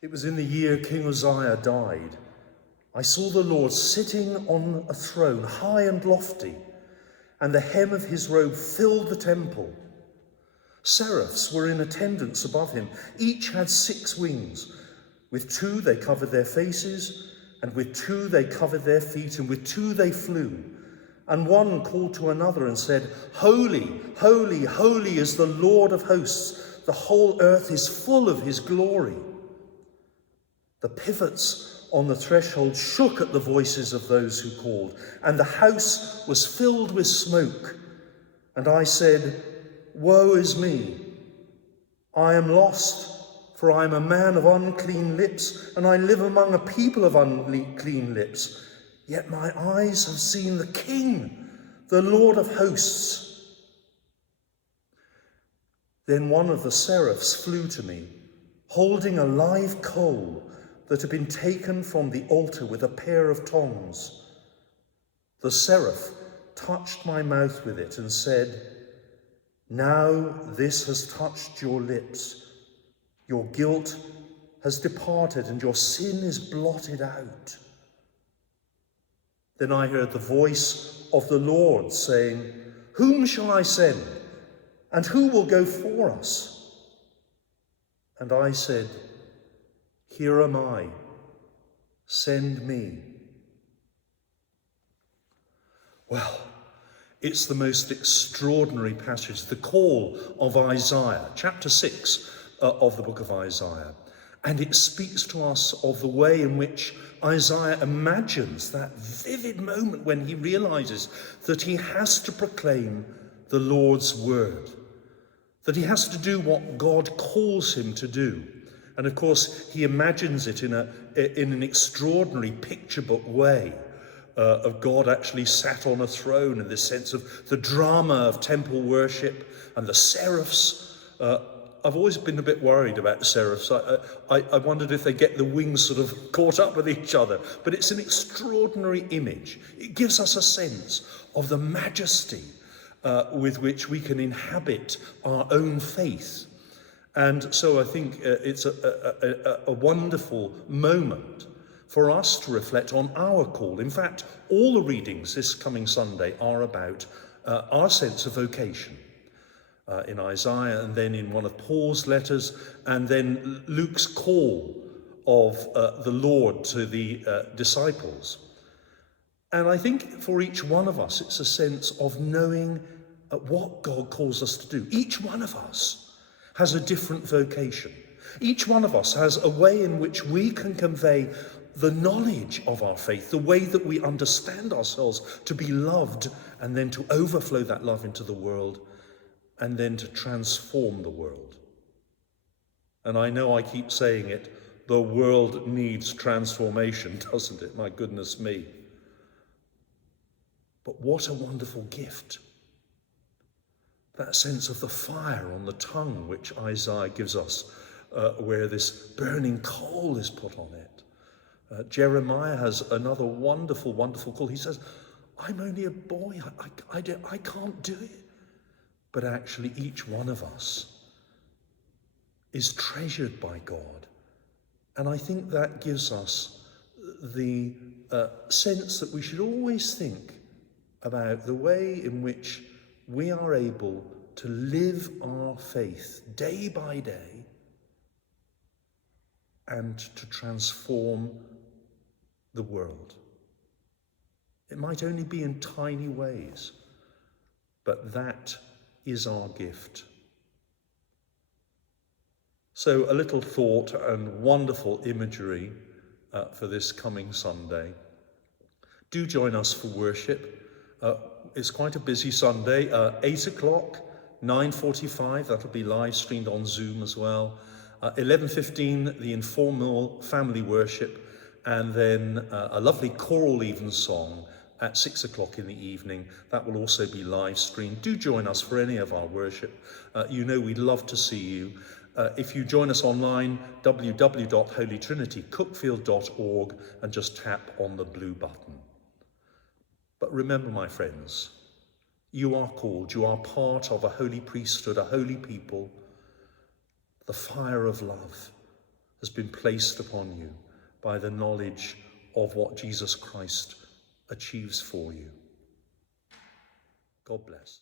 It was in the year King Uzziah died. I saw the Lord sitting on a throne, high and lofty, and the hem of his robe filled the temple. Seraphs were in attendance above him. Each had 6 wings. With 2 they covered their faces, and with 2 they covered their feet, and with 2 they flew. And one called to another and said, "Holy, holy, holy is the Lord of hosts. The whole earth is full of his glory." The pivots on the threshold shook at the voices of those who called, and the house was filled with smoke. And I said, "Woe is me! I am lost, for I am a man of unclean lips, and I live among a people of unclean lips. Yet my eyes have seen the King, the Lord of hosts." Then one of the seraphs flew to me, holding a live coal that had been taken from the altar with a pair of tongs. The seraph touched my mouth with it and said, "Now this has touched your lips. Your guilt has departed and your sin is blotted out." Then I heard the voice of the Lord saying, "Whom shall I send? And who will go for us?" And I said, "Here am I. Send me." Well, it's the most extraordinary passage, the call of Isaiah, chapter 6 of the book of Isaiah. And it speaks to us of the way in which Isaiah imagines that vivid moment when he realizes that he has to proclaim the Lord's word, that he has to do what God calls him to do. And of course, he imagines it in an extraordinary picture book way of God actually sat on a throne, in this sense of the drama of temple worship and the seraphs. I've always been a bit worried about the seraphs. I wondered if they get the wings sort of caught up with each other. But it's an extraordinary image. It gives us a sense of the majesty with which we can inhabit our own faith. And so I think it's a wonderful moment for us to reflect on our call. In fact, all the readings this coming Sunday are about our sense of vocation. In Isaiah, and then in one of Paul's letters, and then Luke's call of the Lord to the disciples. And I think for each one of us, it's a sense of knowing what God calls us to do. Each one of us has a different vocation. Each one of us has a way in which we can convey the knowledge of our faith, the way that we understand ourselves to be loved, and then to overflow that love into the world, and then to transform the world. And I know I keep saying it, the world needs transformation, doesn't it? My goodness me. But what a wonderful gift. That sense of the fire on the tongue which Isaiah gives us, where this burning coal is put on it. Jeremiah has another wonderful, wonderful call. He says, "I'm only a boy, I can't do it." But actually each one of us is treasured by God. And I think that gives us the sense that we should always think about the way in which we are able to live our faith day by day and to transform the world. It might only be in tiny ways, but that is our gift. So a little thought and wonderful imagery for this coming Sunday. Do join us for worship. It's quite a busy Sunday. 8 o'clock, 9:45, that'll be live streamed on Zoom as well. 11:15, the informal family worship, and then a lovely choral evensong at 6 o'clock in the evening. That will also be live streamed. Do join us for any of our worship. You know we'd love to see you. If you join us online, www.holytrinitycookfield.org, and just tap on the blue button. But remember, my friends, you are called, you are part of a holy priesthood, a holy people, the fire of love, has been placed upon you by the knowledge of what Jesus Christ achieves for you. God bless.